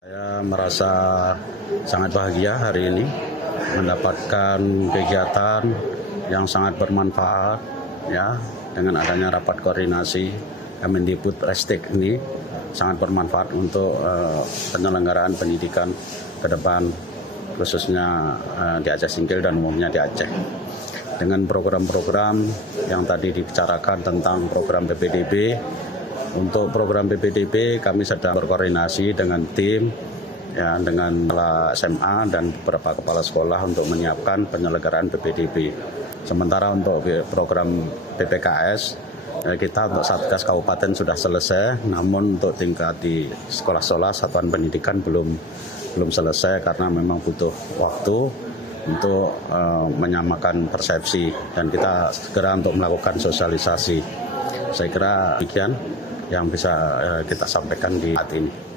Saya merasa sangat bahagia hari ini mendapatkan kegiatan yang sangat bermanfaat ya, dengan adanya rapat koordinasi Kemendikbudristek ini sangat bermanfaat untuk penyelenggaraan pendidikan ke depan, khususnya di Aceh Singkil dan umumnya di Aceh. Dengan program-program yang tadi dibicarakan tentang program PPDB. Untuk program PPDB kami sedang berkoordinasi dengan tim, ya, dengan kepala SMA dan beberapa kepala sekolah untuk menyiapkan penyelenggaraan PPDB. Sementara untuk program PPKS, kita untuk Satgas Kabupaten sudah selesai, namun untuk tingkat di sekolah-sekolah satuan pendidikan belum selesai karena memang butuh waktu untuk menyamakan persepsi dan kita segera untuk melakukan sosialisasi. Saya kira demikian yang bisa kita sampaikan di saat ini.